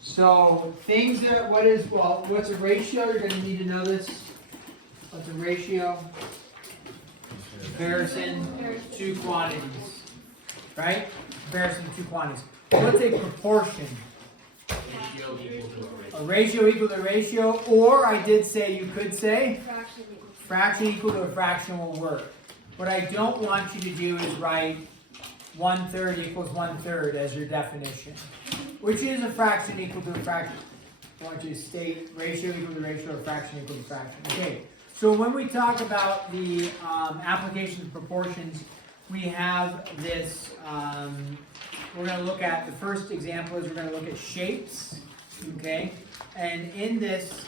So things that, what's a ratio? You're going to need to know this. What's a ratio? Comparison to quantities, right? Comparison to quantities. What's a proportion? A ratio equal to a ratio, or I did say, you could say, fraction equal to a fraction will work. What I don't want you to do is write 1/3 equals 1/3 as your definition, which is a fraction equal to a fraction. I want you to state ratio equal to ratio or fraction equal to fraction. Okay, so when we talk about the application of proportions, we have this, we're going to look at, the first example is we're going to look at shapes, okay? And in this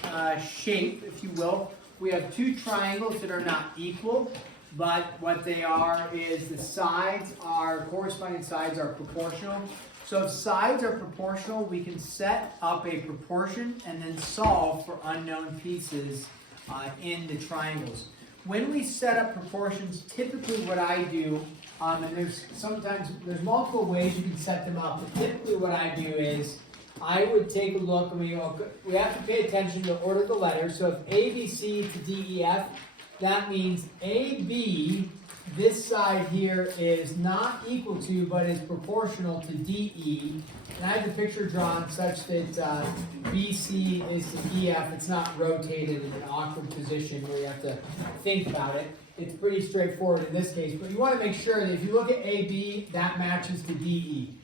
shape, if you will, we have two triangles that are not equal, but what they are is the sides are, corresponding sides are proportional. So if sides are proportional, we can set up a proportion and then solve for unknown pieces in the triangles. When we set up proportions, typically what I do, and there's multiple ways you can set them up, but typically what I do is I would take a look, and we have to pay attention to the order of the letters. So if A, B, C to D, E, F, that means AB, this side here is not equal to, but is proportional to DE. And I have the picture drawn such that BC is to EF. It's not rotated in an awkward position where you have to think about it. It's pretty straightforward in this case, but you want to make sure that if you look at AB, that matches to DE.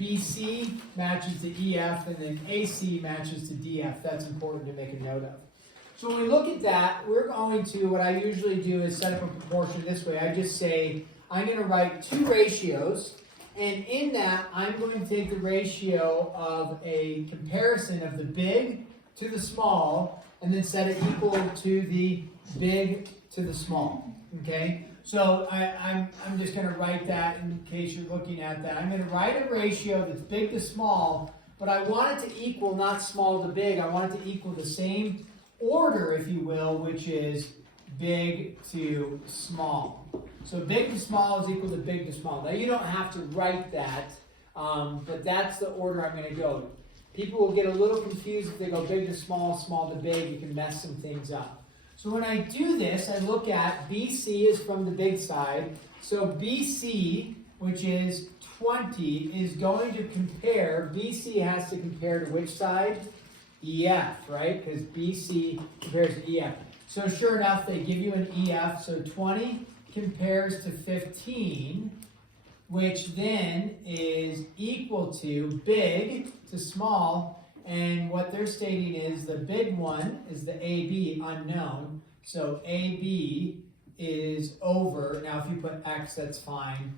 BC matches to EF, and then AC matches to DF. That's important to make a note of. So when we look at that, we're going to, what I usually do is set up a proportion this way. I just say, I'm going to write two ratios, and in that, I'm going to take the ratio of a comparison of the big to the small, and then set it equal to the big to the small, okay? So I'm just going to write that in case you're looking at that. I'm going to write a ratio that's big to small, but I want it to equal not small to big. I want it to equal the same order, if you will, which is big to small. So big to small is equal to big to small. Now you don't have to write that, but that's the order I'm going to go. People will get a little confused if they go big to small, small to big. You can mess some things up. So when I do this, I look at BC is from the big side. So BC, which is 20, is going to compare, BC has to compare to which side? EF, right? Because BC compares to EF. So sure enough, they give you an EF. So 20 compares to 15, which then is equal to big to small. And what they're stating is the big one is the AB, unknown. So AB is over. Now, if you put X, that's fine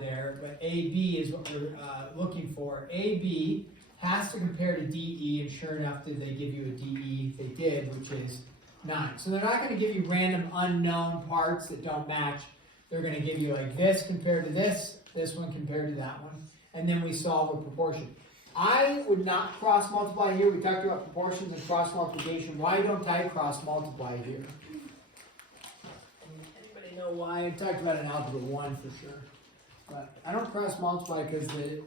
there. But AB is what we're looking for. AB has to compare to DE, and sure enough, did they give you a DE? They did, which is 9. So they're not going to give you random unknown parts that don't match. They're going to give you like this compared to this one compared to that one, and then we solve a proportion. I would not cross multiply here. We talked about proportions and cross multiplication. Why don't I cross multiply here? Anybody know why? I talked about it in Algebra 1 for sure. But I don't cross multiply because the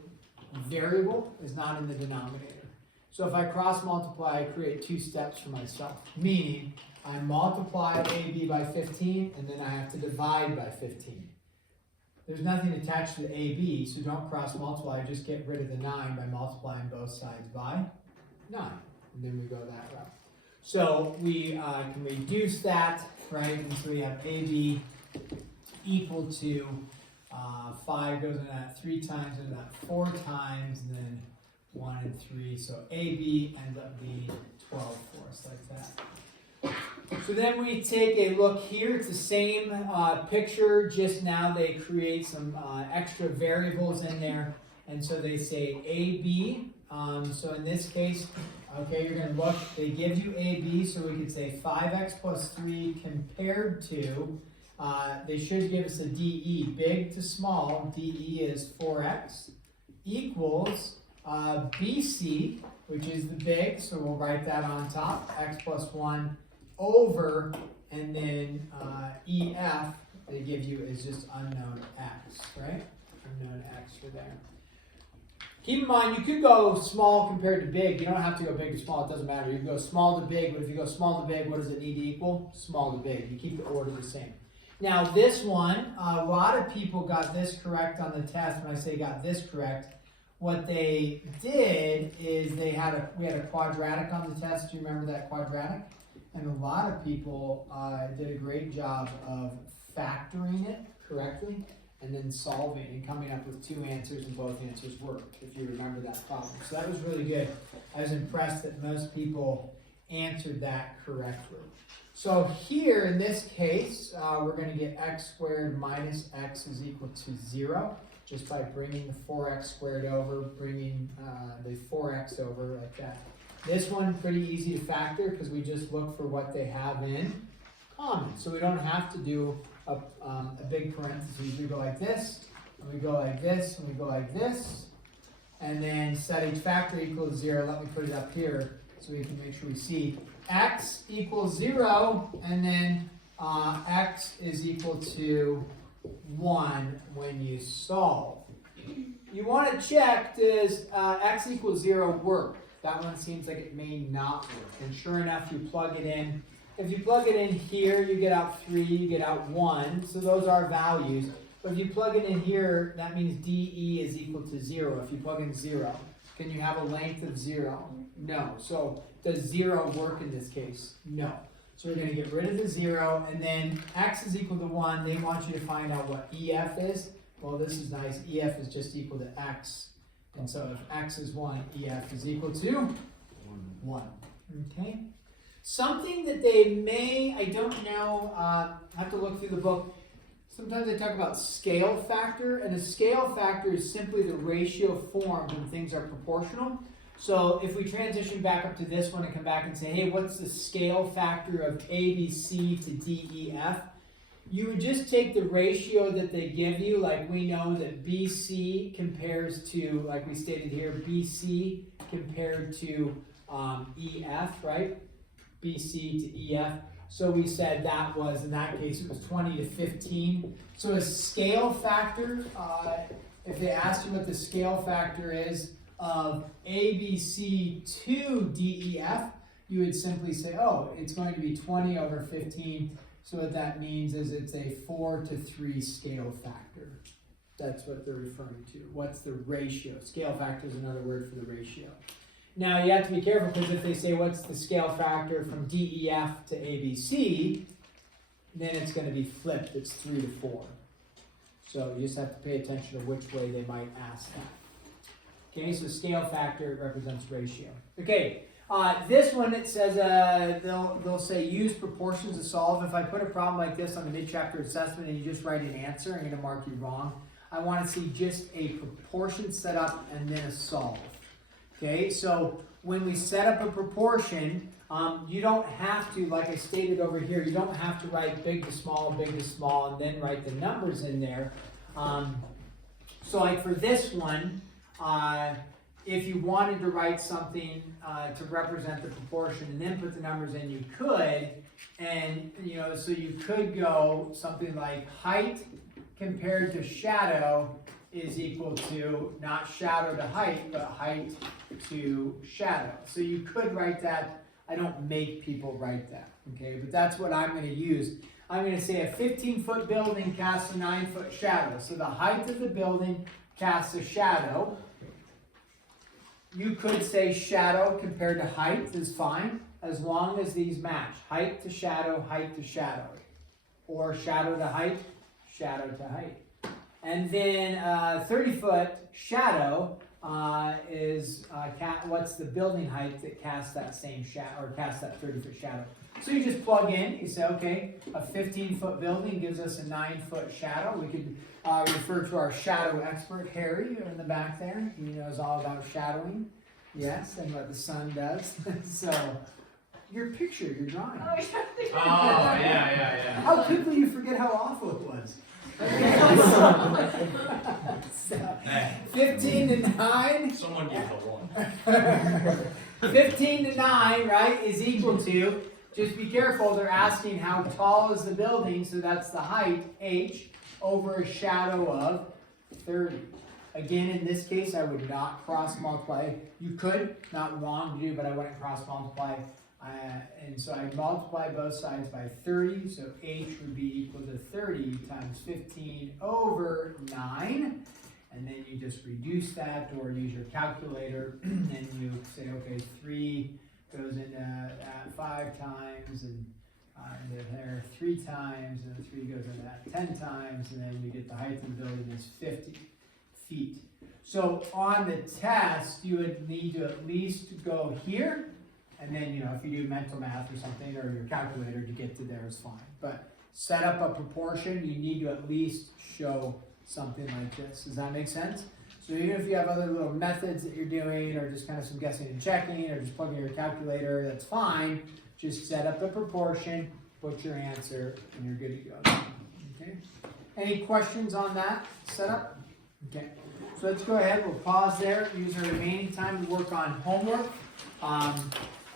variable is not in the denominator. So if I cross multiply, I create two steps for myself. Meaning, I multiply AB by 15, and then I have to divide by 15. There's nothing attached to the AB, so don't cross multiply. Just get rid of the 9 by multiplying both sides by 9. And then we go that route. So we can reduce that, right? And so we have AB equal to 5 goes into that 3 times, into that 4 times, and then 1 and 3. So AB ends up being 12 for us, like that. So then we take a look here. It's the same picture, just now they create some extra variables in there. And so they say AB. So in this case, okay, you're going to look, they give you AB, so we could say 5x plus 3 compared to, they should give us a DE, big to small. DE is 4x, equals BC, which is the big, so we'll write that on top, x plus 1 over, and then EF, they give you is just unknown x, right? Unknown x for there. Keep in mind, you could go small compared to big. You don't have to go big to small, it doesn't matter. You can go small to big, but if you go small to big, what does it need to equal? Small to big. You keep the order the same. Now this one, a lot of people got this correct on the test. When I say got this correct, what they did is we had a quadratic on the test. Do you remember that quadratic? And a lot of people did a great job of factoring it correctly and then solving and coming up with two answers, and both answers worked, if you remember that problem. So that was really good. I was impressed that most people answered that correctly. So here, in this case, we're going to get x squared minus x is equal to 0, just by bringing the 4x squared over, bringing the 4x over like that. This one, pretty easy to factor because we just look for what they have in common. So we don't have to do a big parentheses. We go like this, and we go like this, and we go like this, and then set each factor equals 0. Let me put it up here so we can make sure we see. X equals 0, and then x is equal to 1 when you solve. You want to check, does x equals 0 work? That one seems like it may not work. And sure enough, you plug it in. If you plug it in here, you get out 3, you get out 1. So those are values. But if you plug it in here, that means DE is equal to 0. If you plug in 0, can you have a length of 0? No. So does 0 work in this case? No. So we're going to get rid of the 0, and then x is equal to 1. They want you to find out what EF is. Well, this is nice. EF is just equal to x. And so if x is 1, EF is equal to 1. Okay? Something that they may, I don't know, I have to look through the book. Sometimes they talk about scale factor, and a scale factor is simply the ratio formed when things are proportional. So if we transition back up to this one and come back and say, hey, what's the scale factor of ABC to DEF? You would just take the ratio that they give you, like we know that BC compares to, like we stated here, BC compared to EF, right? BC to EF. So we said that was, in that case, it was 20 to 15. So a scale factor, if they asked you what the scale factor is of ABC to DEF, you would simply say, oh, it's going to be 20 over 15. So what that means is it's a 4 to 3 scale factor. That's what they're referring to. What's the ratio? Scale factor is another word for the ratio. Now you have to be careful, because if they say what's the scale factor from DEF to ABC, then it's going to be flipped. It's 3 to 4. So you just have to pay attention to which way they might ask that. Okay, so scale factor represents ratio. Okay. This one, it says they'll say use proportions to solve. If I put a problem like this on the mid-chapter assessment and you just write an answer, I'm going to mark you wrong. I want to see just a proportion set up and then a solve. Okay, so when we set up a proportion, you don't have to, like I stated over here, you don't have to write big to small, and then write the numbers in there. So like for this one, if you wanted to write something to represent the proportion and then put the numbers in, you could. And, you know, so you could go something like height compared to shadow is equal to not shadow to height, but height to shadow. So you could write that. I don't make people write that, okay? But that's what I'm going to use. I'm going to say a 15-foot building casts a 9-foot shadow. So the height of the building casts a shadow. You could say shadow compared to height is fine, as long as these match. Height to shadow, or shadow to height, shadow to height. And then 30-foot shadow is what's the building height that casts that same shadow, or casts that 30-foot shadow. So you just plug in, you say, okay, a 15-foot building gives us a 9-foot shadow. We could refer to our shadow expert, Harry, in the back there. He knows all about shadowing, yes, and what the sun does. So, your picture, your drawing. Oh, yeah. How quickly you forget how awful it was. So, 15 to 9. Someone give a 1. 15 to 9, right, is equal to, just be careful, they're asking how tall is the building, so that's the height, h, over a shadow of 30. Again, in this case, I would not cross multiply. You could, not wrong to do, but I wouldn't cross multiply. And so I multiply both sides by 30, so h would be equal to 30 times 15 over 9. And then you just reduce that or use your calculator, and you say, okay, 3 goes into that 5 times, and there 3 times, and 3 goes into that 10 times, and then you get the height of the building is 50 feet. So on the test, you would need to at least go here, and then, if you do mental math or something, or your calculator to get to there is fine. But set up a proportion, you need to at least show something like this. Does that make sense? So even if you have other little methods that you're doing, or just kind of some guessing and checking, or just plugging your calculator, that's fine. Just set up the proportion, put your answer, and you're good to go. Okay. Any questions on that setup? Okay. So let's go ahead. We'll pause there. Use our remaining time to work on homework.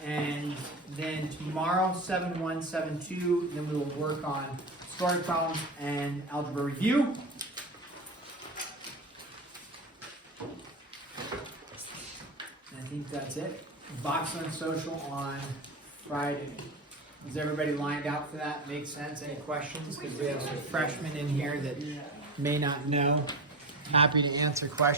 And then tomorrow, 7-1, 7-2, then we will work on story problems and algebra review. I think that's it. Boxland Social on Friday. Is everybody lined out for that? Make sense? Any questions? Because we have some freshmen in here that may not know. Happy to answer questions.